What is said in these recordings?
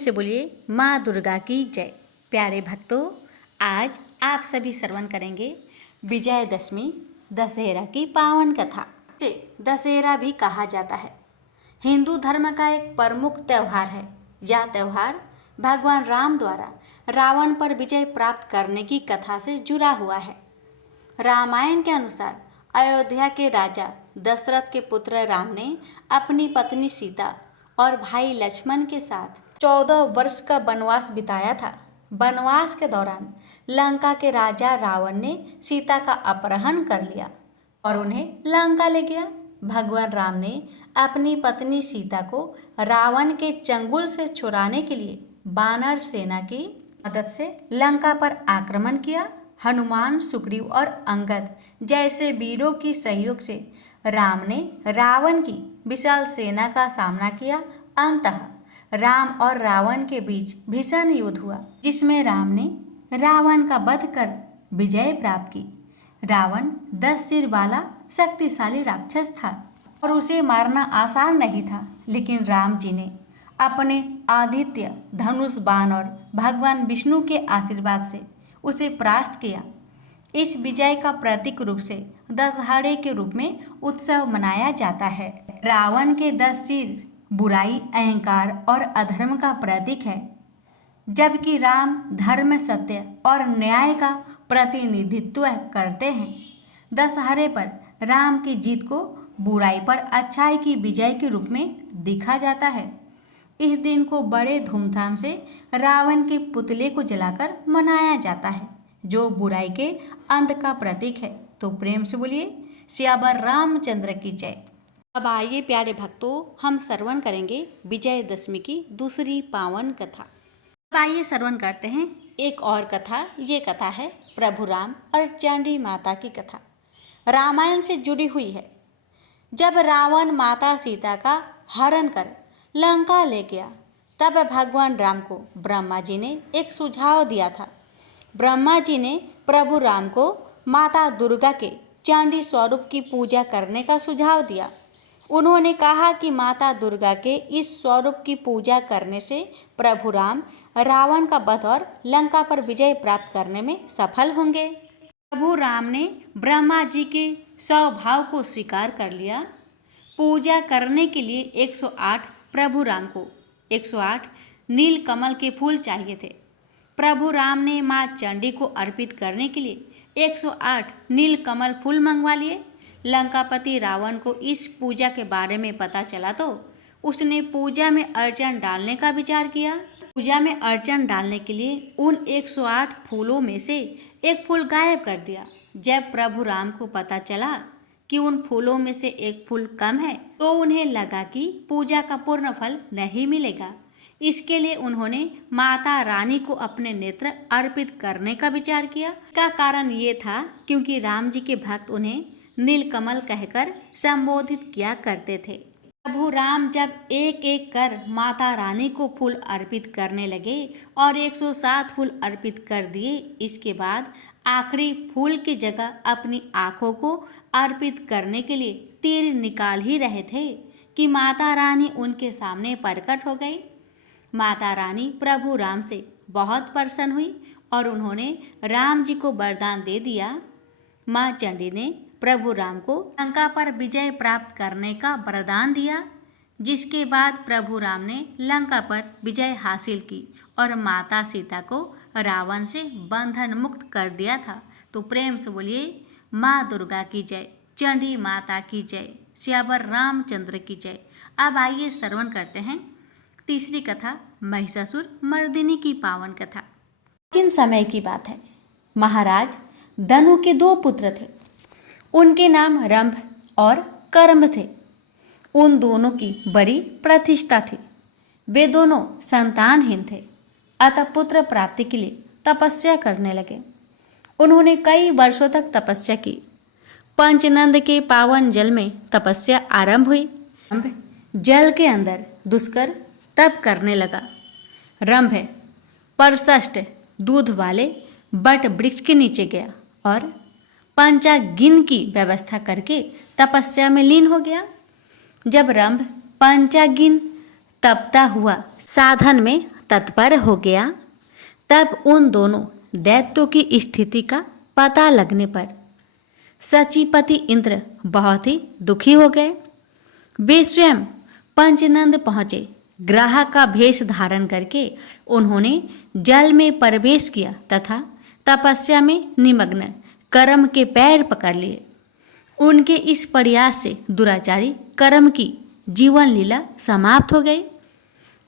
से बोलिए माँ दुर्गा की जय। प्यारे भक्तों, आज आप सभी श्रवण करेंगे विजयदशमी दशहरा की पावन कथा। दशहरा भी कहा जाता है, हिंदू धर्म का एक प्रमुख त्यौहार है। यह त्यौहार भगवान राम द्वारा रावण पर विजय प्राप्त करने की कथा से जुड़ा हुआ है। रामायण के अनुसार अयोध्या के राजा दशरथ के पुत्र राम ने अपनी पत्नी सीता और भाई लक्ष्मण के साथ 14 वर्ष का वनवास बिताया था। वनवास के दौरान लंका के राजा रावण ने सीता का अपहरण कर लिया और उन्हें लंका ले गया। भगवान राम ने अपनी पत्नी सीता को रावण के चंगुल से छुड़ाने के लिए वानर सेना की मदद से लंका पर आक्रमण किया। हनुमान, सुग्रीव और अंगद जैसे वीरों की सहयोग से राम ने रावण की विशाल सेना का सामना किया। अंततः राम और रावण के बीच भीषण युद्ध हुआ, जिसमें राम ने रावण का वध कर विजय प्राप्त की। रावण 10 सिर वाला शक्तिशाली राक्षस था और उसे मारना आसान नहीं था, लेकिन राम जी ने अपने आदित्य धनुष बाण और भगवान विष्णु के आशीर्वाद से उसे परास्त किया। इस विजय का प्रतीक रूप से दशहरे के रूप में उत्सव मनाया जाता है। रावण के 10 सिर बुराई, अहंकार और अधर्म का प्रतीक है, जबकि राम धर्म, सत्य और न्याय का प्रतिनिधित्व करते हैं। दशहरे पर राम की जीत को बुराई पर अच्छाई की विजय के रूप में देखा जाता है। इस दिन को बड़े धूमधाम से रावण के पुतले को जलाकर मनाया जाता है, जो बुराई के अंत का प्रतीक है। तो प्रेम से बोलिए सियावर रामचंद्र की जय। अब आइए प्यारे भक्तों, हम श्रवण करेंगे विजयदशमी की दूसरी पावन कथा। अब आइए श्रवण करते हैं एक और कथा। ये कथा है प्रभु राम और चंडी माता की कथा, रामायण से जुड़ी हुई है। जब रावण माता सीता का हरण कर लंका ले गया, तब भगवान राम को ब्रह्मा जी ने एक सुझाव दिया था। ब्रह्मा जी ने प्रभु राम को माता दुर्गा के चांडी स्वरूप की पूजा करने का सुझाव दिया। उन्होंने कहा कि माता दुर्गा के इस स्वरूप की पूजा करने से प्रभु राम रावण का वध और लंका पर विजय प्राप्त करने में सफल होंगे। प्रभु राम ने ब्रह्मा जी के स्वभाव को स्वीकार कर लिया। पूजा करने के लिए 108 प्रभु राम को 108 नील कमल के फूल चाहिए थे। प्रभु राम ने माँ चंडी को अर्पित करने के लिए 108 नील कमल फूल मंगवा लिए। लंकापति रावण को इस पूजा के बारे में पता चला तो उसने पूजा में अर्चन डालने का विचार किया। पूजा में अर्चन डालने के लिए उन 108 फूलों में से एक फूल गायब कर दिया। जब प्रभु राम को पता चला कि उन फूलों में से एक फूल कम है, तो उन्हें लगा कि पूजा का पूर्ण फल नहीं मिलेगा। इसके लिए उन्होंने माता रानी को अपने नेत्र अर्पित करने का विचार किया। इसका कारण ये था क्योंकि राम जी के भक्त उन्हें नीलकमल कहकर संबोधित किया करते थे। प्रभु राम जब एक एक कर माता रानी को फूल अर्पित करने लगे और 107 फूल अर्पित कर दिए, इसके बाद आखिरी फूल की जगह अपनी आँखों को अर्पित करने के लिए तीर निकाल ही रहे थे कि माता रानी उनके सामने प्रकट हो गई। माता रानी प्रभु राम से बहुत प्रसन्न हुई और उन्होंने राम जी को वरदान दे दिया। माँ चंडी ने प्रभु राम को लंका पर विजय प्राप्त करने का वरदान दिया, जिसके बाद प्रभु राम ने लंका पर विजय हासिल की और माता सीता को रावण से बंधन मुक्त कर दिया था। तो प्रेम से बोलिए माँ दुर्गा की जय, चंडी माता की जय, सियावर रामचंद्र की जय। अब आइए श्रवण करते हैं तीसरी कथा, महिषासुर मर्दिनी की पावन कथा। प्राचीन समय की बात है। महाराज धनु के 2 पुत्र थे। उनके नाम रंभ और कर्म थे। उन दोनों की बड़ी प्रतिष्ठा थी। वे दोनों संतानहीन थे, अतः पुत्र प्राप्ति के लिए तपस्या करने लगे। उन्होंने कई वर्षों तक तपस्या की। पंचनंद के पावन जल में तपस्या आरंभ हुई। रंभ जल के अंदर दुष्कर तप करने लगा। रंभ परसष्ट दूध वाले बट वृक्ष के नीचे गया और पंचागिन की व्यवस्था करके तपस्या में लीन हो गया। जब रंभ पंचागिन तपता हुआ साधन में तत्पर हो गया। तब उन दोनों दैत्यों की स्थिति का पता लगने पर सचीपति इंद्र बहुत ही दुखी हो गए। वे स्वयं पंचनंद पहुँचे। ग्राह का भेष धारण करके उन्होंने जल में प्रवेश किया तथा तपस्या में निमग्न कर्म के पैर पकड़ लिए। उनके इस प्रयास से दुराचारी कर्म की जीवन लीला समाप्त हो गई।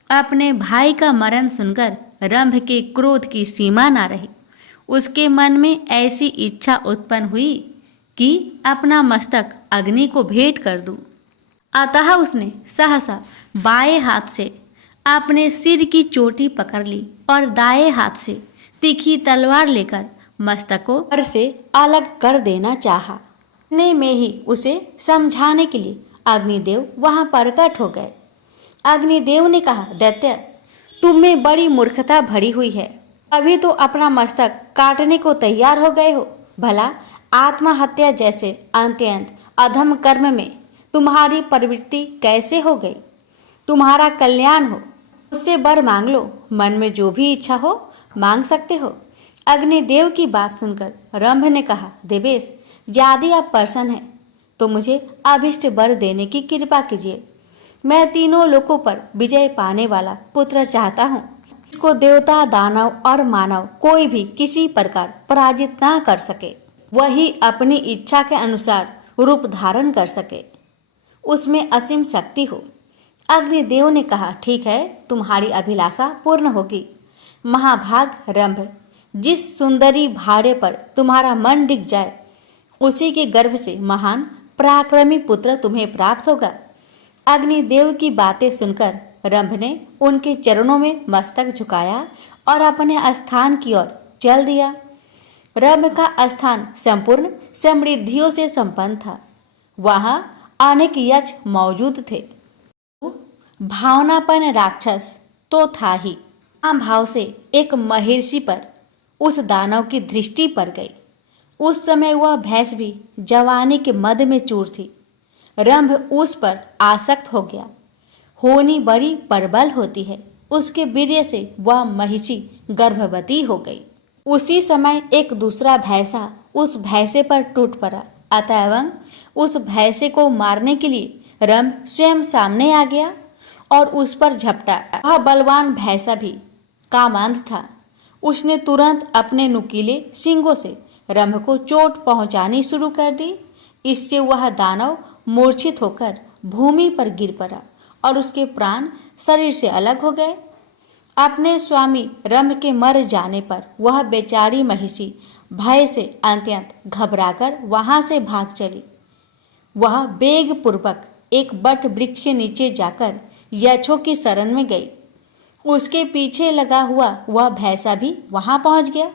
अपने भाई का मरण सुनकर रंभ के क्रोध की सीमा ना रही। उसके मन में ऐसी इच्छा उत्पन्न हुई कि अपना मस्तक अग्नि को भेंट कर दूं। अतः उसने सहसा बाएं हाथ से अपने सिर की चोटी पकड़ ली और दाएं हाथ से तीखी तलवार लेकर मस्तक को सर से अलग कर देना चाहा। इतने में ही उसे समझाने के लिए अग्निदेव वहां प्रकट हो गए। अग्निदेव ने कहा, दैत्य, तुम में बड़ी मूर्खता भरी हुई है। अभी तो अपना मस्तक काटने को तैयार हो गए हो। भला आत्महत्या जैसे अत्यंत अधम कर्म में तुम्हारी प्रवृत्ति कैसे हो गई? तुम्हारा कल्याण हो, उससे वर मांग लो। मन में जो भी इच्छा हो मांग सकते हो। अग्निदेव की बात सुनकर रंभ ने कहा, देवेश, यदि आप प्रसन्न हैं तो मुझे अभिष्ट वर देने की कृपा कीजिए। मैं तीनों लोकों पर विजय पाने वाला पुत्र चाहता हूँ। इसको देवता, दानव और मानव कोई भी किसी प्रकार पराजित ना कर सके। वही अपनी इच्छा के अनुसार रूप धारण कर सके, उसमें असीम शक्ति हो। अग्निदेव ने कहा, ठीक है, तुम्हारी अभिलाषा पूर्ण होगी। महाभाग रंभ, जिस सुंदरी भार्य पर तुम्हारा मन टिक जाए उसी के गर्भ से महान पराक्रमी पुत्र तुम्हें प्राप्त होगा। अग्निदेव की बातें सुनकर रंभ ने उनके चरणों में मस्तक झुकाया और अपने स्थान की ओर चल दिया। रंभ का स्थान संपूर्ण समृद्धियों से संपन्न था। वहां अनेक यक्ष मौजूद थे। भावनापन राक्षस तो था ही, भाव से एक महर्षि पर उस दानव की दृष्टि पड़ गई। उस समय वह भैंस भी जवानी के मद में चूर थी। रंभ उस पर आसक्त हो गया। होनी बड़ी प्रबल होती है। उसके वीर्य से वह महिषी गर्भवती हो गई। उसी समय एक दूसरा भैंसा उस भैंसे पर टूट पड़ा। अतएव उस भैंसे को मारने के लिए रंभ स्वयं सामने आ गया और उस पर झपटा। वह बलवान भैंसा भी कामांध था। उसने तुरंत अपने नुकीले सींगों से रंभ को चोट पहुंचानी शुरू कर दी। इससे वह दानव मूर्छित होकर भूमि पर गिर पड़ा और उसके प्राण शरीर से अलग हो गए। अपने स्वामी रंभ के मर जाने पर वह बेचारी महिषी भय से अत्यंत घबराकर वहां से भाग चली। वह वेग पूर्वक एक बट वृक्ष के नीचे जाकर यक्षों की शरण में गई। उसके पीछे लगा हुआ वह भैंसा भी वहां पहुंच गया।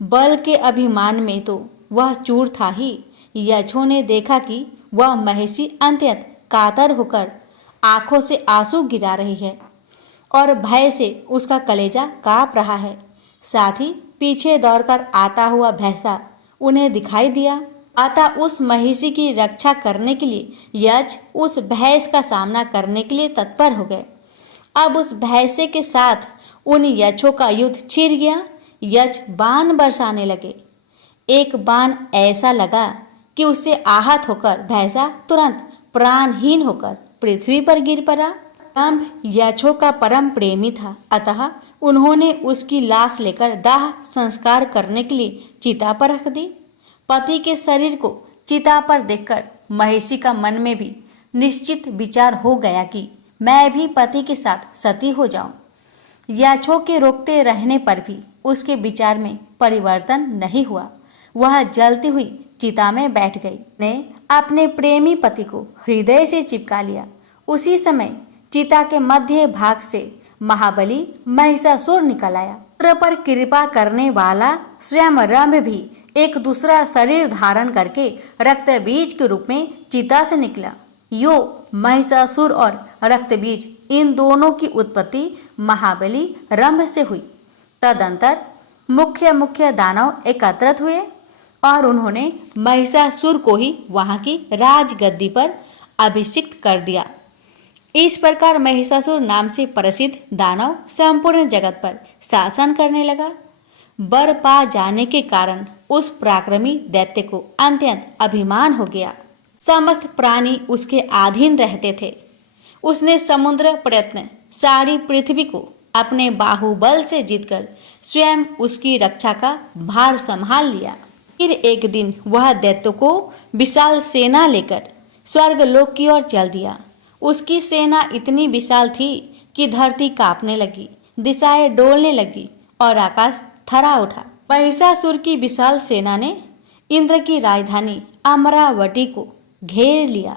बल के अभिमान में तो वह चूर था ही। यक्षों ने देखा कि वह महिषी अत्यंत कातर होकर आंखों से आंसू गिरा रही है और भय से उसका कलेजा कांप रहा है। साथ ही पीछे दौड़कर आता हुआ भैंसा उन्हें दिखाई दिया। अतः उस महिषी की रक्षा करने के लिए यक्ष उस भैंस का सामना करने के लिए तत्पर हो गए। अब उस भैंसे के साथ उन यक्षों का युद्ध छिड़ गया। यक्ष बाण बरसाने लगे। एक बाण ऐसा लगा कि उससे आहत होकर भैंसा तुरंत प्राणहीन होकर पृथ्वी पर गिर पड़ा। रंभ यक्षों का परम प्रेमी था। अतः उन्होंने उसकी लाश लेकर दाह संस्कार करने के लिए चिता पर रख दी। पति के शरीर को चिता पर देखकर महिषी का मन में भी निश्चित विचार हो गया कि मैं भी पति के साथ सती हो जाऊं। यक्षों के रोकते रहने पर भी उसके विचार में परिवर्तन नहीं हुआ। वह जलती हुई चिता में बैठ गई। ने अपने प्रेमी पति को हृदय से चिपका लिया। उसी समय चिता के मध्य भाग से महाबली महिषासुर निकल आया। पुत्र पर कृपा करने वाला स्वयं रंभ भी एक दूसरा शरीर धारण करके रक्तबीज के रूप में चिता से निकला। यो महिषासुर और रक्तबीज, इन दोनों की उत्पत्ति महाबली रंभ से हुई। तदंतर मुख्य दानव एकत्रित हुए और उन्होंने महिषासुर को ही वहां की राजगद्दी पर अभिषिक्त कर दिया। इस प्रकार महिषासुर नाम से प्रसिद्ध दानव संपूर्ण जगत पर शासन करने लगा। वर पा जाने के कारण उस पराक्रमी दैत्य को अत्यंत अभिमान हो गया। समस्त प्राणी उसके अधीन रहते थे। उसने समुद्र प्रयत्न सारी पृथ्वी को अपने बाहुबल से जीतकर स्वयं उसकी रक्षा का भार संभाल लिया। फिर एक दिन वह दैत्यों को विशाल सेना लेकर स्वर्गलोक की ओर चल दिया। उसकी सेना इतनी विशाल थी कि धरती कांपने लगी, दिशाएं डोलने लगी और आकाश थरा उठा। महिषासुर की विशाल सेना ने इंद्र की राजधानी अमरावती को घेर लिया।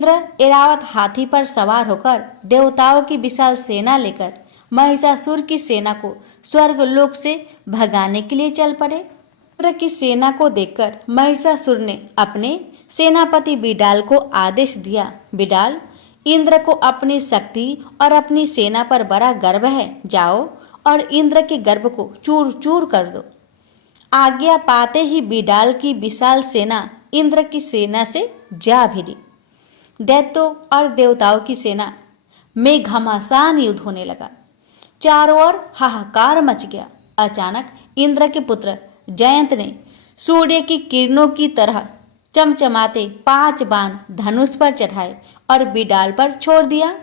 इंद्र ऐरावत हाथी पर सवार होकर देवताओं की विशाल सेना लेकर महिषासुर की सेना को स्वर्गलोक से भगाने के लिए चल पड़े। इंद्र की सेना को देखकर महिषासुर ने अपने सेनापति बिडाल को आदेश दिया, बिडाल, इंद्र को अपनी शक्ति और अपनी सेना पर बड़ा गर्व है, जाओ और इंद्र के गर्व को चूर चूर कर दो। आज्ञा पाते ही बिडाल की विशाल सेना इंद्र की सेना से जा भिड़ी। दैत्यों और देवताओं की सेना में घमासान युद्ध होने लगा। चारों ओर हाहाकार मच गया। अचानक इंद्र के पुत्र जयंत ने सूर्य की किरणों की तरह चमचमाते 5 बाण धनुष पर चढ़ाए और बिडाल पर छोड़ दिया।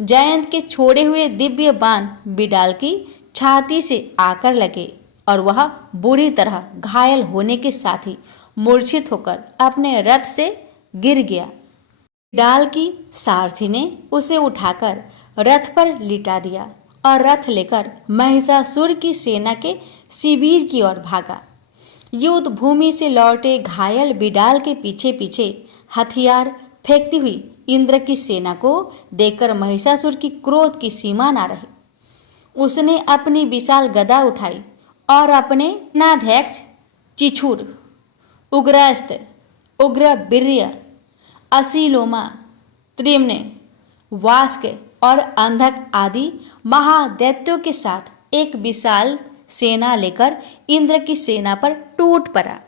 जयंत के छोड़े हुए दिव्य बाण बिडाल की छाती से आकर लगे और वह बुरी तरह घायल होने के साथ ही मूर्छित होकर अपने रथ से गिर गया। बिडाल की सारथी ने उसे उठाकर रथ पर लिटा दिया और रथ लेकर महिषासुर की सेना के शिविर की ओर भागा। युद्ध भूमि से लौटे घायल बिडाल के पीछे पीछे हथियार फेंकती हुई इंद्र की सेना को देखकर महिषासुर की क्रोध की सीमा न रही। उसने अपनी विशाल गदा उठाई और अपने सेनाध्यक्ष चिछुर, उग्रस्त्र, उग्रवीर्य, असीलोमा, त्रिम्न, वास्क और अंधक आदि महादैत्यों के साथ एक विशाल सेना लेकर इंद्र की सेना पर टूट पड़ा।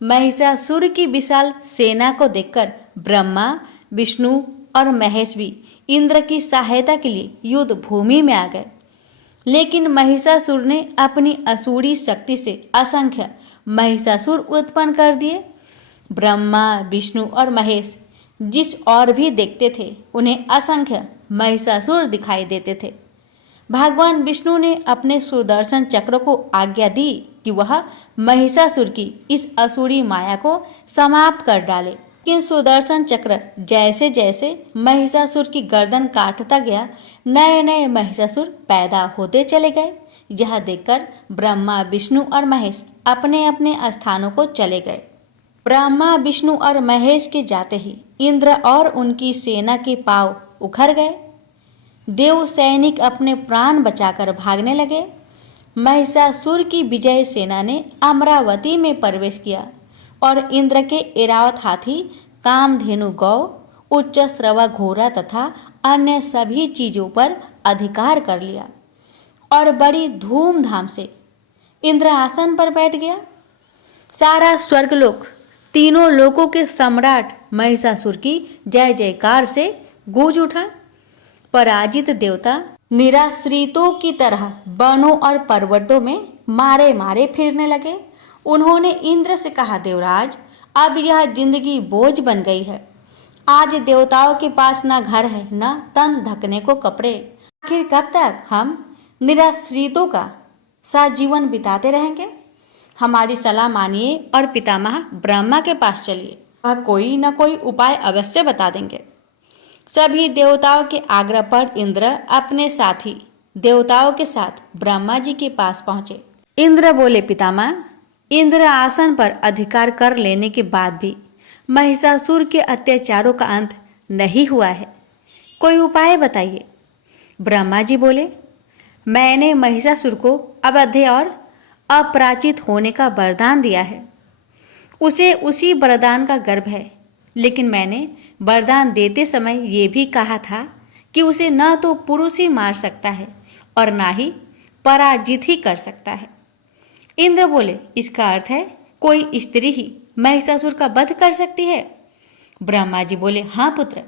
महिषासुर की विशाल सेना को देखकर ब्रह्मा, विष्णु और महेश भी इंद्र की सहायता के लिए युद्ध भूमि में आ गए। लेकिन महिषासुर ने अपनी असुरी शक्ति से असंख्य महिषासुर उत्पन्न कर दिए। ब्रह्मा, विष्णु और महेश जिस और भी देखते थे उन्हें असंख्य महिषासुर दिखाई देते थे। भगवान विष्णु ने अपने सुदर्शन चक्र को आज्ञा दी कि वह महिषासुर की इस असुरी माया को समाप्त कर डाले। लेकिन सुदर्शन चक्र जैसे जैसे महिषासुर की गर्दन काटता गया, नए नए महिषासुर पैदा होते चले गए। यह देखकर ब्रह्मा, विष्णु और महेश अपने अपने स्थानों को चले गए। ब्रह्मा, विष्णु और महेश के जाते ही इंद्र और उनकी सेना के पांव उखड़ गए। देव सैनिक अपने प्राण बचाकर भागने लगे। महिषासुर की विजय सेना ने अमरावती में प्रवेश किया और इंद्र के ऐरावत हाथी, कामधेनु गौ, उच्च श्रवा घोड़ा तथा अन्य सभी चीजों पर अधिकार कर लिया और बड़ी धूमधाम से इंद्र आसन पर बैठ गया। सारा स्वर्गलोक, तीनों लोकों के सम्राट महिषासुर की जय जयकार से गूंज उठा। पराजित देवता निराश्रितों की तरह वनों और पर्वतों में मारे मारे फिरने लगे। उन्होंने इंद्र से कहा, देवराज, अब यह जिंदगी बोझ बन गई है। आज देवताओं के पास न घर है न तन ढकने को कपड़े। आखिर कब तक हम निराश्रितों का साथ जीवन बिताते रहेंगे? हमारी सलाह मानिए और पितामह ब्रह्मा के पास चलिए, वह कोई न कोई उपाय अवश्य बता देंगे। सभी देवताओं के आग्रह पर इंद्र अपने साथी देवताओं के साथ ब्रह्मा जी के पास पहुंचे। इंद्र बोले, पितामह, इंद्र आसन पर अधिकार कर लेने के बाद भी महिषासुर के अत्याचारों का अंत नहीं हुआ है, कोई उपाय बताइए। ब्रह्मा जी बोले, मैंने महिषासुर को अवध्य और अपराजित होने का वरदान दिया है। उसे उसी वरदान का गर्व है, लेकिन मैंने वरदान देते समय ये भी कहा था कि उसे न तो पुरुष ही मार सकता है और ना ही पराजित ही कर सकता है। इंद्र बोले, इसका अर्थ है कोई स्त्री ही महिषासुर का वध कर सकती है? ब्रह्मा जी बोले, हाँ पुत्र,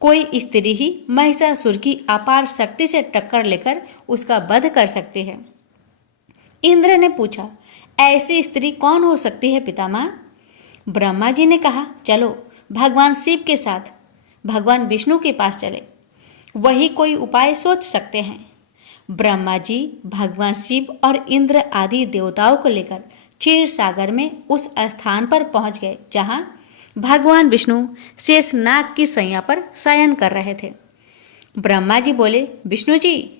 कोई स्त्री ही महिषासुर की अपार शक्ति से टक्कर लेकर उसका वध कर सकती है। इंद्र ने पूछा, ऐसी स्त्री कौन हो सकती है पितामह? ब्रह्मा जी ने कहा, चलो भगवान शिव के साथ भगवान विष्णु के पास चले, वही कोई उपाय सोच सकते हैं। ब्रह्मा जी भगवान शिव और इंद्र आदि देवताओं को लेकर क्षीर सागर में उस स्थान पर पहुंच गए जहां भगवान विष्णु शेष नाग की सैया पर शयन कर रहे थे। ब्रह्मा जी बोले, विष्णु जी,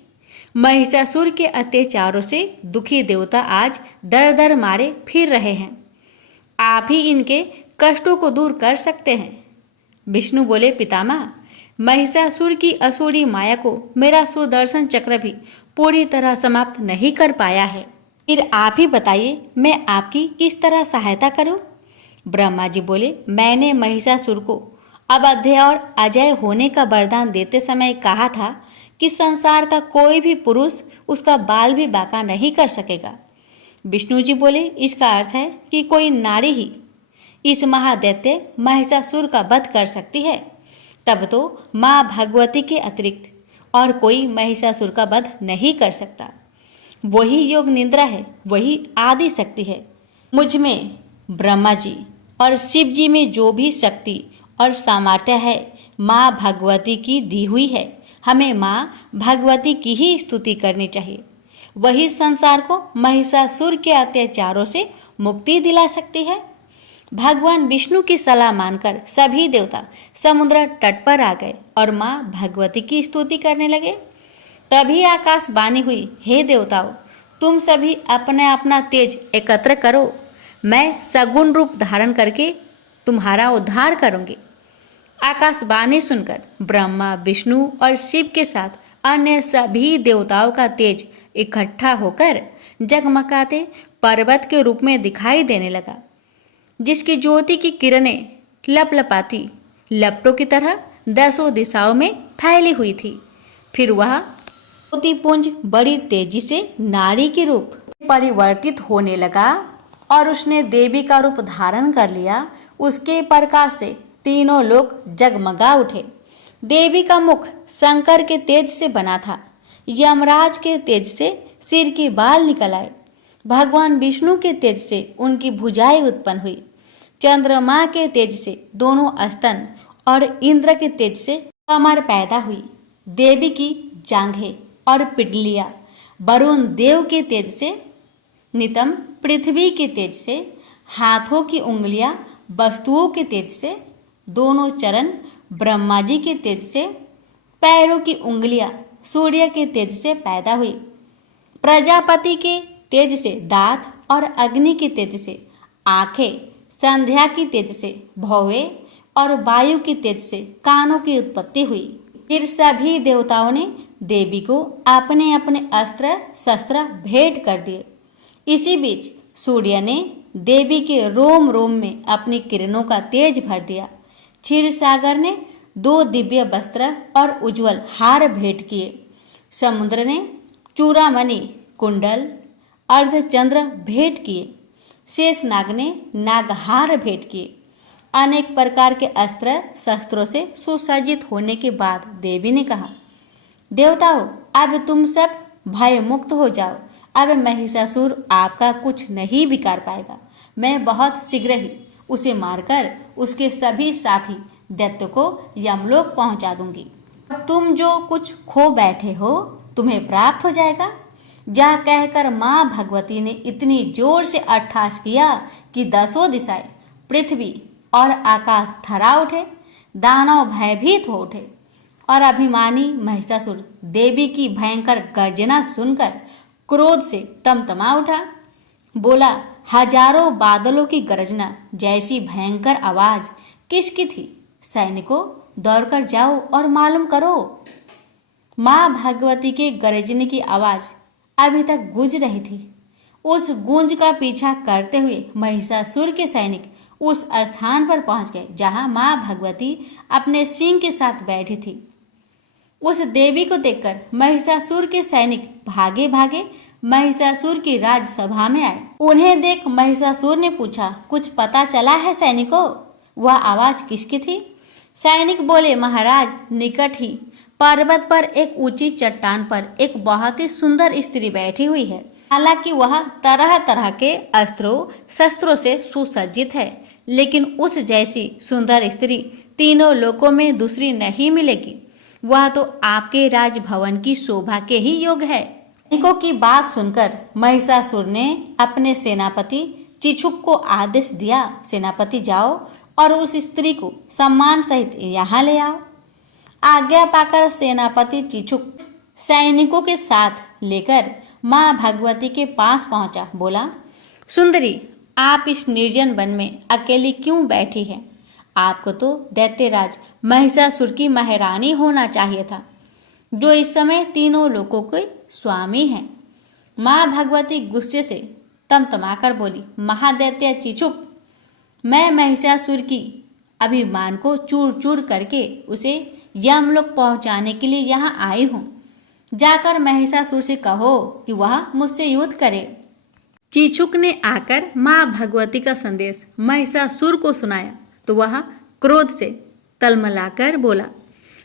महिषासुर के अत्याचारों से दुखी देवता आज दर दर मारे फिर रहे हैं, आप ही इनके कष्टों को दूर कर सकते हैं। विष्णु बोले, पितामह, महिषासुर की असुरी माया को मेरा सुदर्शन चक्र भी पूरी तरह समाप्त नहीं कर पाया है, फिर आप ही बताइए मैं आपकी किस तरह सहायता करूं? ब्रह्मा जी बोले, मैंने महिषासुर को अवध्य और अजय होने का वरदान देते समय कहा था कि संसार का कोई भी पुरुष उसका बाल भी बांका नहीं कर सकेगा। विष्णु जी बोले, इसका अर्थ है कि कोई नारी ही इस महादैत्य महिषासुर का वध कर सकती है, तब तो माँ भगवती के अतिरिक्त और कोई महिषासुर का वध नहीं कर सकता। वही योग निद्रा है, वही आदि शक्ति है। मुझ में ब्रह्मा जी और शिव जी में जो भी शक्ति और सामर्थ्य है माँ भगवती की दी हुई है। हमें माँ भगवती की ही स्तुति करनी चाहिए, वही संसार को महिषासुर के अत्याचारों से मुक्ति दिला सकती है। भगवान विष्णु की सलाह मानकर सभी देवता समुद्र तट पर आ गए और माँ भगवती की स्तुति करने लगे। तभी आकाशवाणी हुई, हे देवताओं, तुम सभी अपना अपना तेज एकत्र करो, मैं सगुण रूप धारण करके तुम्हारा उद्धार करूंगी। आकाशवाणी सुनकर ब्रह्मा, विष्णु और शिव के साथ अन्य सभी देवताओं का तेज इकट्ठा होकर जगमगाते पर्वत के रूप में दिखाई देने लगा, जिसकी ज्योति की किरणें लपलपाती लपटों की तरह दसों दिशाओं में फैली हुई थी। फिर वह ज्योतिपुंज बड़ी तेजी से नारी के रूप परिवर्तित होने लगा और उसने देवी का रूप धारण कर लिया। उसके प्रकाश से तीनों लोग जगमगा उठे। देवी का मुख शंकर के तेज से बना था, यमराज के तेज से सिर के बाल निकल आए, भगवान विष्णु के तेज से उनकी भुजाएं उत्पन्न हुई, चंद्रमा के तेज से दोनों स्तन और इंद्र के तेज से कमर पैदा हुई। देवी की जांघें और पिंडलियां वरुण देव के तेज से, नितंब पृथ्वी के तेज से, हाथों की उंगलियां वस्तुओं के तेज से, दोनों चरण ब्रह्मा जी के तेज से, पैरों की उंगलियां सूर्य के तेज से पैदा हुई। प्रजापति के तेज से दांत और अग्नि के तेज से आंखें, संध्या की तेज से भौवें और वायु की तेज से कानों की उत्पत्ति हुई। फिर सभी देवताओं ने देवी को अपने अपने अस्त्र शस्त्र भेंट कर दिए। इसी बीच सूर्य ने देवी के रोम रोम में अपनी किरणों का तेज भर दिया। क्षीर सागर ने 2 दिव्य वस्त्र और उज्जवल हार भेंट किए। समुद्र ने चूड़ामणि, कुंडल, अर्धचंद्र भेंट किए। शेषनाग ने नागहार भेंट किए। अनेक प्रकार के अस्त्र शस्त्रों से सुसज्जित होने के बाद देवी ने कहा, देवताओं, अब तुम सब भय मुक्त हो जाओ। अब महिषासुर आपका कुछ नहीं बिगाड़ पाएगा। मैं बहुत शीघ्र ही उसे मारकर उसके सभी साथी दैत्य को यमलोक पहुंचा दूंगी। तुम जो कुछ खो बैठे हो तुम्हें प्राप्त हो जाएगा। यह कहकर माँ भगवती ने इतनी जोर से अट्टहास किया कि 10 दिशाएं, पृथ्वी और आकाश थरा उठे। दानव भयभीत हो उठे और अभिमानी महिषासुर देवी की भयंकर गर्जना सुनकर क्रोध से तमतमा उठा। बोला, हजारों बादलों की गर्जना जैसी भयंकर आवाज किसकी थी? सैनिकों, दौड़कर जाओ और मालूम करो। माँ भगवती के गरजने की आवाज अभी तक गूंज रही थी। उस गूंज का पीछा करते हुए महिषासुर के सैनिक उस स्थान पर पहुंच गए जहां माँ भगवती अपने सिंह के साथ बैठी थी। उस देवी को देखकर महिषासुर के सैनिक भागे भागे महिषासुर की राजसभा में आए। उन्हें देख महिषासुर ने पूछा, कुछ पता चला है सैनिकों? वह आवाज किसकी थी? सैनिक बोले, महाराज, निकट ही पर्वत पर एक ऊंची चट्टान पर एक बहुत ही सुंदर स्त्री बैठी हुई है। हालांकि वह तरह तरह के अस्त्रों शस्त्रों से सुसज्जित है, लेकिन उस जैसी सुंदर स्त्री तीनों लोकों में दूसरी नहीं मिलेगी। वह तो आपके राजभवन की शोभा के ही योग है। सैनिकों की बात सुनकर महिषासुर ने अपने सेनापति चिछुक को आदेश दिया, सेनापति जाओ और उस स्त्री को सम्मान सहित यहाँ ले आओ। आज्ञा पाकर सेनापति चिछुक सैनिकों के साथ लेकर माँ भगवती के पास पहुंचा। बोला, सुंदरी, आप इस निर्जन वन में अकेली क्यों बैठी हैं? आपको तो दैत्यराज महिषासुर की महारानी होना चाहिए था, जो इस समय तीनों लोकों के स्वामी हैं। माँ भगवती गुस्से से तमतमाकर बोली, महादैत्य चिछुक, मैं महिषासुर की अभिमान को चूर चूर करके उसे यमलोक पहुंचाने के लिए यहाँ आई हूँ। जाकर महिषासुर से कहो कि वह मुझसे युद्ध करे। चिछुक ने आकर माँ भगवती का संदेश महिषासुर को सुनाया तो वह क्रोध से तलमलाकर बोला,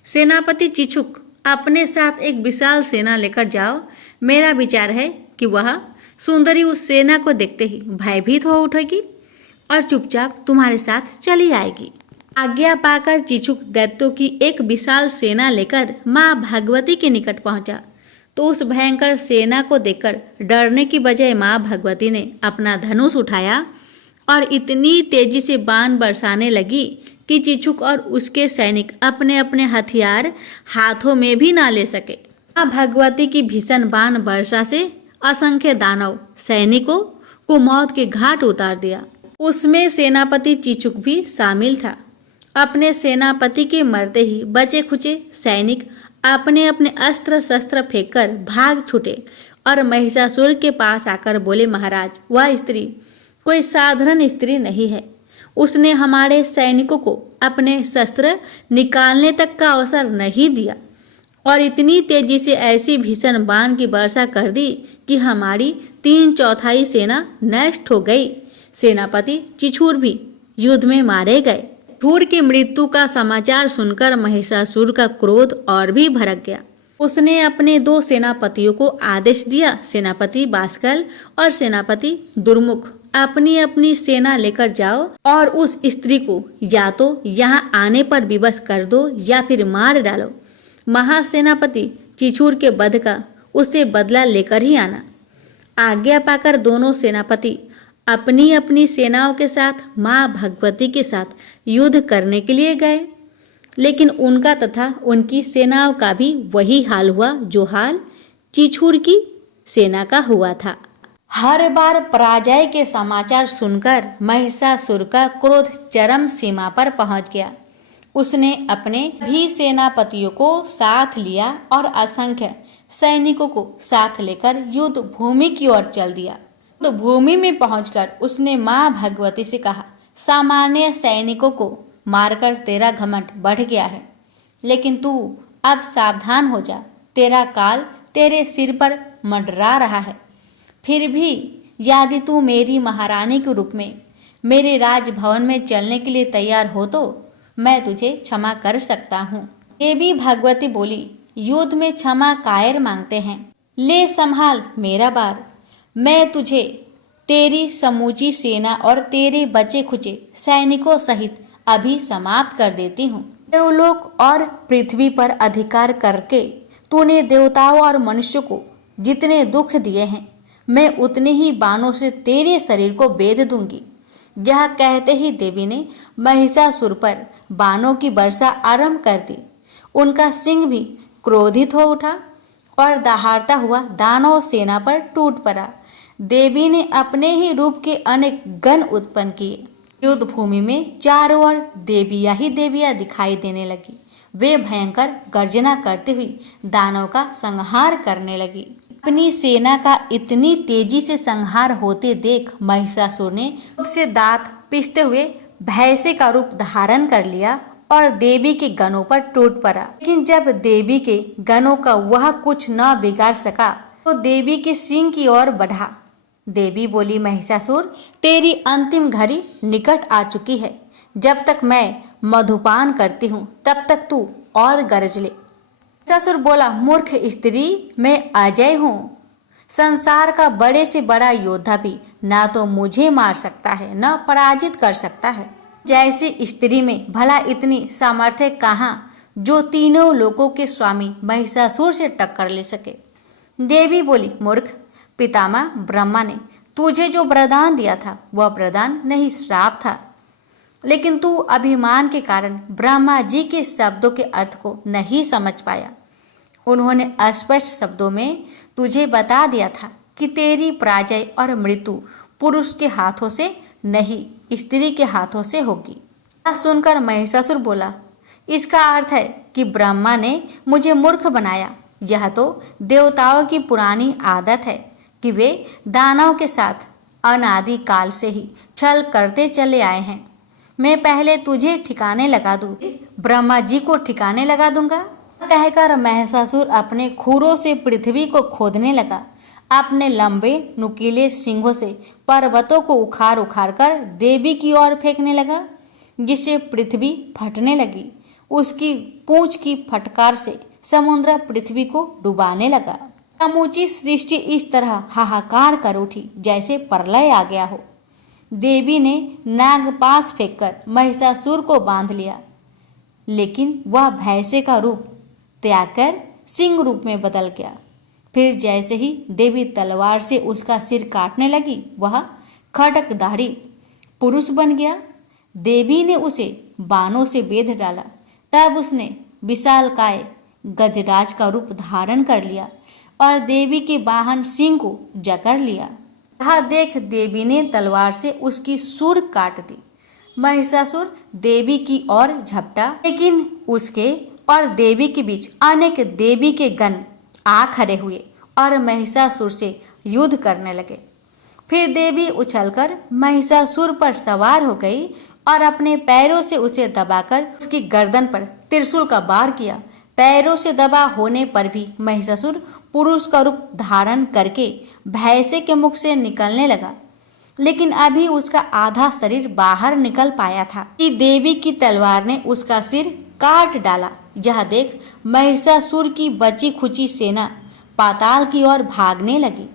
सेनापति चिछुक, अपने साथ एक विशाल सेना लेकर जाओ। मेरा विचार है कि वह सुंदरी उस सेना को देखते ही भयभीत हो उठेगी और चुपचाप तुम्हारे साथ चली आएगी। आज्ञा पाकर चिछुक दैत्यों की एक विशाल सेना लेकर माँ भगवती के निकट पहुंचा तो उस भयंकर सेना को देखकर डरने की बजाय माँ भगवती ने अपना धनुष उठाया और इतनी तेजी से बाण बरसाने लगी कि चिछुक और उसके सैनिक अपने अपने हथियार हाथों में भी ना ले सके। माँ भगवती की भीषण बाण वर्षा से असंख्य दानव सैनिकों को मौत के घाट उतार दिया। उसमें सेनापति चिछुक भी शामिल था। अपने सेनापति के मरते ही बचे खुचे सैनिक अपने अपने अस्त्र शस्त्र फेंककर भाग छूटे और महिषासुर के पास आकर बोले, महाराज, वह स्त्री कोई साधारण स्त्री नहीं है। उसने हमारे सैनिकों को अपने शस्त्र निकालने तक का अवसर नहीं दिया और इतनी तेजी से ऐसी भीषण बाण की वर्षा कर दी कि हमारी 3/4 सेना नष्ट हो गई। सेनापति चिछुर भी युद्ध में मारे गए। चिछुर की मृत्यु का समाचार सुनकर महिषासुर का क्रोध और भी भड़क गया। उसने अपने 2 सेनापतियों को आदेश दिया, सेनापति बाष्कल और सेनापति दुर्मुख, अपनी अपनी सेना लेकर जाओ और उस स्त्री को या तो यहाँ आने पर विवश कर दो या फिर मार डालो। महासेनापति चिछुर के वध का उससे बदला लेकर ही आना। आज्ञा पाकर दोनों सेनापति अपनी अपनी सेनाओं के साथ माँ भगवती के साथ युद्ध करने के लिए गए, लेकिन उनका तथा उनकी सेनाओं का भी वही हाल हुआ जो हाल चिछुर की सेना का हुआ था। हर बार पराजय के समाचार सुनकर महिषासुर का क्रोध चरम सीमा पर पहुंच गया। उसने अपने भी सेनापतियों को साथ लिया और असंख्य सैनिकों को साथ लेकर युद्ध भूमि की ओर चल दिया। तो भूमि में पहुंचकर उसने माँ भगवती से कहा, सामान्य सैनिकों को मारकर तेरा घमंड बढ़ गया है, लेकिन तू अब सावधान हो जा, तेरा काल तेरे सिर पर मंडरा रहा है। फिर भी यदि तू मेरी महारानी के रूप में मेरे राजभवन में चलने के लिए तैयार हो तो मैं तुझे क्षमा कर सकता हूँ। देवी भगवती बोली, युद्ध में क्षमा कायर मांगते हैं, ले संभाल मेरा बार। मैं तुझे तेरी समूची सेना और तेरे बचे खुचे सैनिकों सहित अभी समाप्त कर देती हूँ। देवलोक और पृथ्वी पर अधिकार करके तूने देवताओं और मनुष्यों को जितने दुख दिए हैं, मैं उतने ही बाणों से तेरे शरीर को बेध दूंगी। यह कहते ही देवी ने महिषासुर पर बाणों की वर्षा आरंभ कर दी। उनका सिंह भी क्रोधित हो उठा और दहाड़ता हुआ दानव सेना पर टूट पड़ा। देवी ने अपने ही रूप के अनेक गण उत्पन्न किए। युद्ध भूमि में चारों ओर देवियां ही देवियां दिखाई देने लगी। वे भयंकर गर्जना करते हुए दानव का संहार करने लगी। अपनी सेना का इतनी तेजी से संहार होते देख महिषासुर ने उससे दांत पीसते हुए भैंसे का रूप धारण कर लिया और देवी के गणों पर टूट पड़ा। लेकिन जब देवी के गणों का वह कुछ न बिगाड़ सका तो देवी के सिंह की ओर बढ़ा। देवी बोली, महिषासुर, तेरी अंतिम घड़ी निकट आ चुकी है। जब तक मैं मधुपान करती हूँ तब तक तू और गरज ले। ससुर बोला, मूर्ख स्त्री, मैं अजय हूँ। संसार का बड़े से बड़ा योद्धा भी ना तो मुझे मार सकता है न पराजित कर सकता है। जैसी स्त्री में भला इतनी सामर्थ्य कहाँ जो तीनों लोकों के स्वामी महिषासुर से टक्कर ले सके। देवी बोली, मूर्ख, पितामह ब्रह्मा ने तुझे जो वरदान दिया था वह वरदान नहीं, श्राप था। लेकिन तू अभिमान के कारण ब्रह्मा जी के शब्दों के अर्थ को नहीं समझ पाया। उन्होंने अस्पष्ट शब्दों में तुझे बता दिया था कि तेरी पराजय और मृत्यु पुरुष के हाथों से नहीं, स्त्री के हाथों से होगी। सुनकर महिषासुर बोला, इसका अर्थ है कि ब्रह्मा ने मुझे मूर्ख बनाया। यह तो देवताओं की पुरानी आदत है कि वे दानवों के साथ अनादि काल से ही छल करते चले आए हैं। मैं पहले तुझे ठिकाने लगा दूं, ब्रह्मा जी को ठिकाने लगा दूंगा। कहकर महिषासुर अपने खुरों से पृथ्वी को खोदने लगा। अपने लंबे नुकीले सिंगों से पर्वतों को उखाड़ उखाड़ कर देवी की ओर फेंकने लगा, जिससे पृथ्वी फटने लगी। उसकी पूंछ की फटकार से समुद्र पृथ्वी को डुबाने लगा। समूची सृष्टि इस तरह हाहाकार कर उठी जैसे प्रलय आ गया हो। देवी ने नागपाश फेंककर महिषासुर को बांध लिया, लेकिन वह भैंसे का रूप त्याग कर सिंह रूप में बदल गया। फिर जैसे ही देवी तलवार से उसका सिर काटने लगी, वह खड्गधारी पुरुष बन गया। देवी ने उसे बाणों से बेध डाला। तब उसने विशालकाय गजराज का रूप धारण कर लिया और देवी के वाहन सिंह को जकड़ लिया। यह देख देवी ने तलवार से उसकी सूर काट दी। महिषासुर देवी की ओर झपटा, लेकिन उसके और देवी के बीच अनेक देवी के गण आ खड़े हुए और महिषासुर से युद्ध करने लगे। फिर देवी उछलकर महिषासुर पर सवार हो गई और अपने पैरों से उसे दबाकर उसकी गर्दन पर त्रिशूल का वार किया। पैरों से दबा होने पर भी महिषासुर पुरुष का रूप धारण करके भैंसे के मुख से निकलने लगा, लेकिन अभी उसका आधा शरीर बाहर निकल पाया था कि देवी की तलवार ने उसका सिर काट डाला। यह देख महिषासुर की बची खुची सेना पाताल की ओर भागने लगी।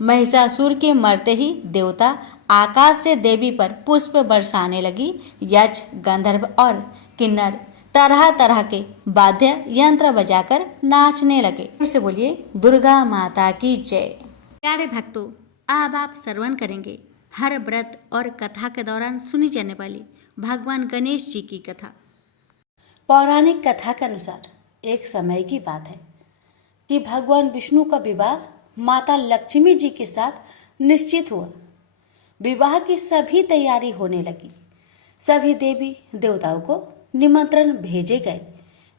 महिषासुर के मरते ही देवता आकाश से देवी पर पुष्प बरसाने लगी। यक्ष, गंधर्व और किन्नर तरह तरह के वाद्य यंत्र बजाकर नाचने लगे। से बोलिए, दुर्गा माता की जय। प्यारे भक्तों, अब आप श्रवण करेंगे हर व्रत और कथा के दौरान सुनी जाने वाली भगवान गणेश जी की कथा। पौराणिक कथा के अनुसार एक समय की बात है कि भगवान विष्णु का विवाह माता लक्ष्मी जी के साथ निश्चित हुआ। विवाह की सभी तैयारी होने लगी। सभी देवी देवताओं को निमंत्रण भेजे गए,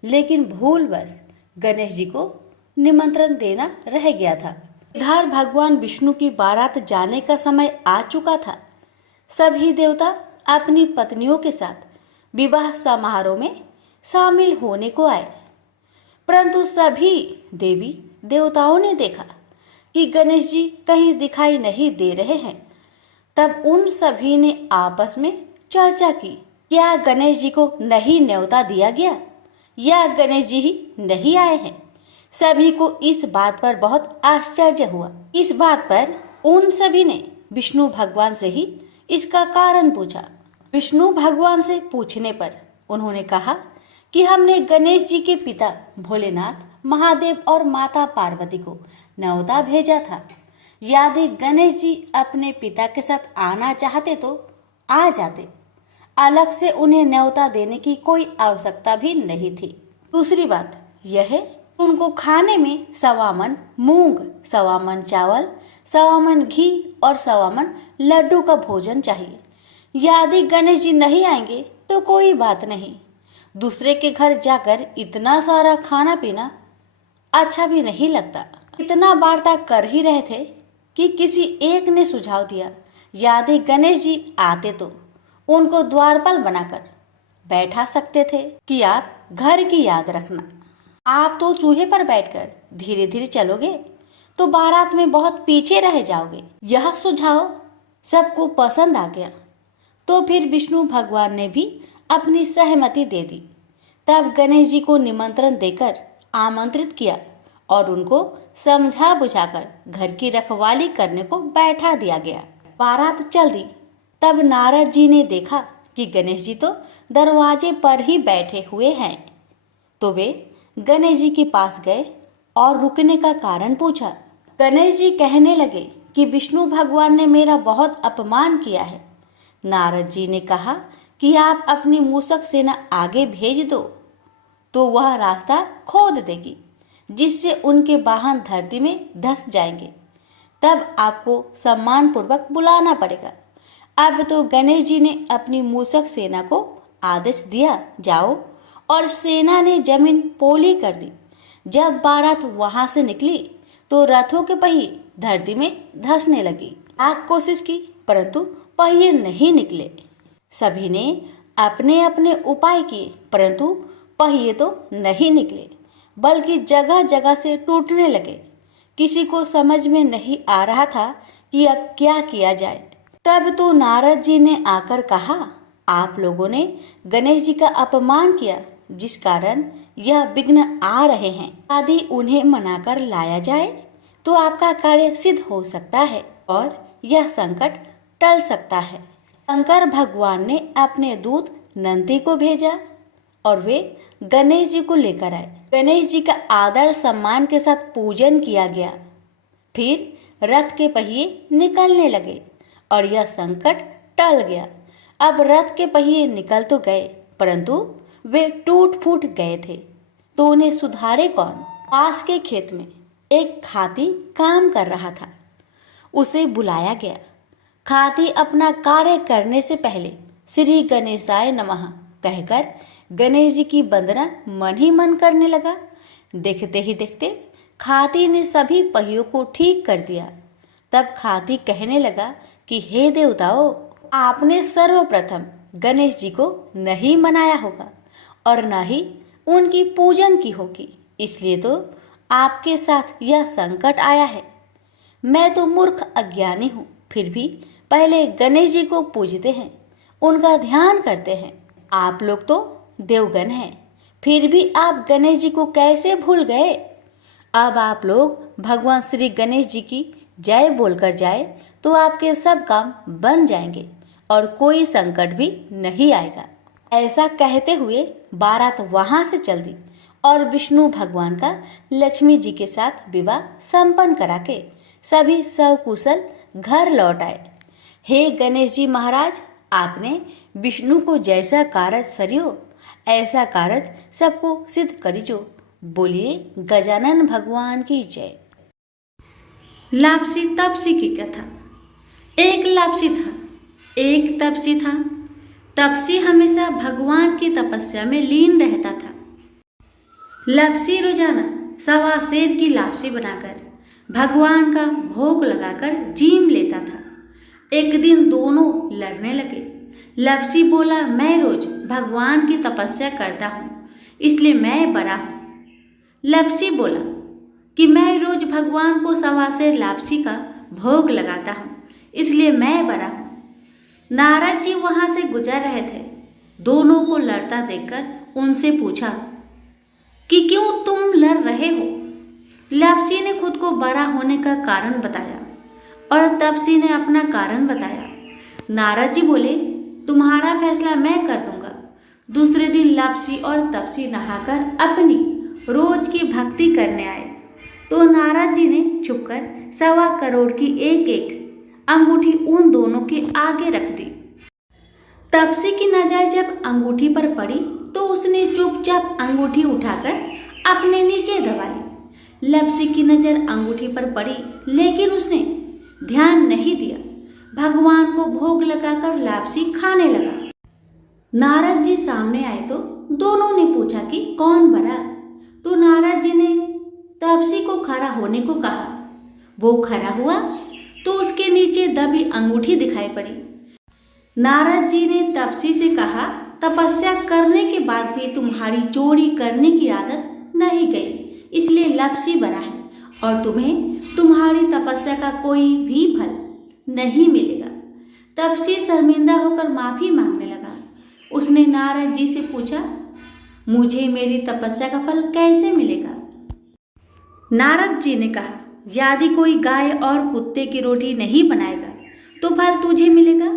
लेकिन भूलवश गणेश जी को निमंत्रण देना रह गया था। इधर भगवान विष्णु की बारात जाने का समय आ चुका था। सभी देवता अपनी पत्नियों के साथ विवाह समारोह में शामिल होने को आए, परंतु सभी देवी देवताओं ने देखा कि गणेश जी कहीं दिखाई नहीं दे रहे हैं। तब उन सभी ने आपस में चर्चा की, क्या गणेश जी को नहीं न्योता दिया गया या गणेश जी ही नहीं आए हैं। सभी को इस बात पर बहुत आश्चर्य हुआ। इस बात पर उन सभी ने विष्णु भगवान से ही इसका कारण पूछा। विष्णु भगवान से पूछने पर उन्होंने कहा कि हमने गणेश जी के पिता भोलेनाथ, महादेव और माता पार्वती को न्योता भेजा था। यदि गणेश जी अपने पिता के साथ आना चाहते तो आ जाते, अलग से उन्हें न्योता देने की कोई आवश्यकता भी नहीं थी। दूसरी बात यह है, उनको खाने में 1.25 मन मूंग, 1.25 मन चावल, 1.25 मन घी और 1.25 मन लड्डू का भोजन चाहिए। यदि गणेश जी नहीं आएंगे तो कोई बात नहीं, दूसरे के घर जाकर इतना सारा खाना पीना अच्छा भी नहीं लगता। इतना वार्ता कर ही रहे थे कि किसी एक ने सुझाव दिया, यदि गणेश जी आते तो उनको द्वारपाल बनाकर बैठा सकते थे कि आप घर की याद रखना। आप तो चूहे पर बैठकर धीरे धीरे चलोगे तो बारात में बहुत पीछे रह जाओगे। यह सुझाव सबको पसंद आ गया। तो फिर विष्णु भगवान ने भी अपनी सहमति दे दी। तब गणेश जी को निमंत्रण देकर आमंत्रित किया और उनको समझा बुझाकर घर की रखवाली करने को बैठा दिया गया। बारात चल दी। तब नारद जी ने देखा कि गणेश जी तो दरवाजे पर ही बैठे हुए हैं। तो वे गणेश जी के पास गए और रुकने का कारण पूछा। गणेश जी कहने लगे कि विष्णु भगवान ने मेरा बहुत अपमान किया है। नारद जी ने कहा कि आप अपनी मूषक सेना आगे भेज दो तो वह रास्ता खोद देगी, जिससे उनके वाहन धरती में धंस जाएंगे। तब आपको सम्मानपूर्वक बुलाना पड़ेगा। अब तो गणेश जी ने अपनी मूषक सेना को आदेश दिया, जाओ, और सेना ने जमीन पोली कर दी। जब बारात वहां से निकली तो रथों के पहिए धरती में धंसने लगी। लाख कोशिश की परंतु पहिए नहीं निकले। सभी ने अपने अपने उपाय किए परंतु पहिए तो नहीं निकले, बल्कि जगह जगह से टूटने लगे। किसी को समझ में नहीं आ रहा था कि अब क्या किया जाए। तब तो नारद जी ने आकर कहा, आप लोगों ने गणेश जी का अपमान किया, जिस कारण यह विघ्न आ रहे हैं। यदि उन्हें मनाकर लाया जाए तो आपका कार्य सिद्ध हो सकता है और यह संकट टल सकता है। शंकर भगवान ने अपने दूत नंदी को भेजा और वे गणेश जी को लेकर आए। गणेश जी का आदर सम्मान के साथ पूजन किया गया। फिर रथ के पहिए निकलने लगे और यह संकट टल गया। अब रथ के पहिए निकल तो गए परंतु वे टूट फूट गए थे, तो उन्हें सुधारे कौन। पास के खेत में एक खाती काम कर रहा था। उसे बुलाया गया। खाती अपना कार्य करने से पहले श्री गणेशाय नमः कहकर गणेश जी की वंदना मन ही मन करने लगा। देखते ही देखते खाती ने सभी पहियों को ठीक कर दिया। तब खाती कहने लगा कि हे देवताओं, आपने सर्वप्रथम गणेश जी को नहीं मनाया होगा और न ही उनकी पूजन की होगी, इसलिए तो आपके साथ यह संकट आया है। मैं तो मूर्ख अज्ञानी हूँ, फिर भी पहले गणेश जी को पूजते हैं, उनका ध्यान करते हैं। आप लोग तो देवगण हैं, फिर भी आप गणेश जी को कैसे भूल गए। अब आप लोग भगवान श्री गणेश जी की जय बोलकर जाए तो आपके सब काम बन जाएंगे और कोई संकट भी नहीं आएगा। ऐसा कहते हुए बारात वहां से चल दी और विष्णु भगवान का लक्ष्मी जी के साथ विवाह संपन्न करा के सभी सकुशल घर लौट आए। हे गणेश जी महाराज, आपने विष्णु को जैसा कारज सरियो ऐसा कारज सबको सिद्ध करिजो। बोलिए गजानन भगवान की जय। लापसी तपसी की कथा। एक लापसी था, एक तपसी था। तपसी हमेशा भगवान की तपस्या में लीन रहता था। लापसी रोजाना सवा सेर की लापसी बनाकर भगवान का भोग लगाकर जीम लेता था। एक दिन दोनों लड़ने लगे। लापसी बोला, मैं रोज भगवान की तपस्या करता हूँ, इसलिए मैं बड़ा हूँ। लापसी बोला कि मैं रोज भगवान को सवा सेर लापसी का भोग लगाता हूँ, इसलिए मैं बड़ा हूँ। नारद जी वहां से गुजर रहे थे। दोनों को लड़ता देखकर उनसे पूछा कि क्यों तुम लड़ रहे हो। लापसी ने खुद को बड़ा होने का कारण बताया और तपसी ने अपना कारण बताया। नारद जी बोले, तुम्हारा फैसला मैं कर दूंगा। दूसरे दिन लापसी और तपसी नहाकर अपनी रोज की भक्ति करने आए तो नारद जी ने छुपकर 1.25 करोड़ की एक एक अंगूठी उन दोनों के आगे रख दी। तपसी की नजर जब अंगूठी पर पड़ी तो उसने चुपचाप अंगूठी उठाकर अपने नीचे दबा ली। लापसी की नजर अंगूठी पर पड़ी लेकिन उसने ध्यान नहीं दिया। भगवान को भोग लगाकर लापसी खाने लगा। नारद जी सामने आए तो दोनों ने पूछा कि कौन बड़ा। तो नारद जी ने तपसी को खड़ा होने को कहा। वो खड़ा हुआ तो उसके नीचे दबी अंगूठी दिखाई पड़ी। नारद जी ने तपसी से कहा, तपस्या करने के बाद भी तुम्हारी चोरी करने की आदत नहीं गई, इसलिए लापसी बड़ा है और तुम्हें तुम्हारी तपस्या का कोई भी फल नहीं मिलेगा। तपसी शर्मिंदा होकर माफी मांगने लगा। उसने नारद जी से पूछा, मुझे मेरी तपस्या का फल कैसे मिलेगा? नारद जी ने कहा, यदि कोई गाय और कुत्ते की रोटी नहीं बनाएगा तो फल तुझे मिलेगा।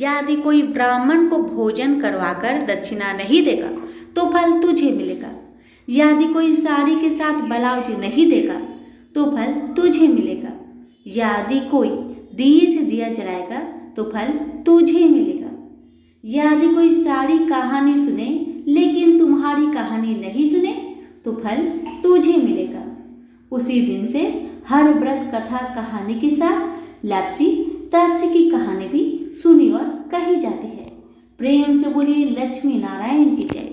यदि कोई ब्राह्मण को भोजन करवाकर दक्षिणा नहीं देगा तो फल तुझे मिलेगा। यदि कोई साड़ी के साथ ब्लाउज नहीं देगा तो फल तुझे मिलेगा। यदि कोई दिए से दिया जलाएगा तो फल तुझे मिलेगा। यदि कोई सारी कहानी सुने लेकिन तुम्हारी कहानी नहीं सुने तो फल तुझे मिलेगा। उसी दिन से हर व्रत कथा कहानी के साथ लप्सी तपसी की कहानी भी सुनी और कही जाती है। प्रेम से बोलिए लक्ष्मी नारायण की जय।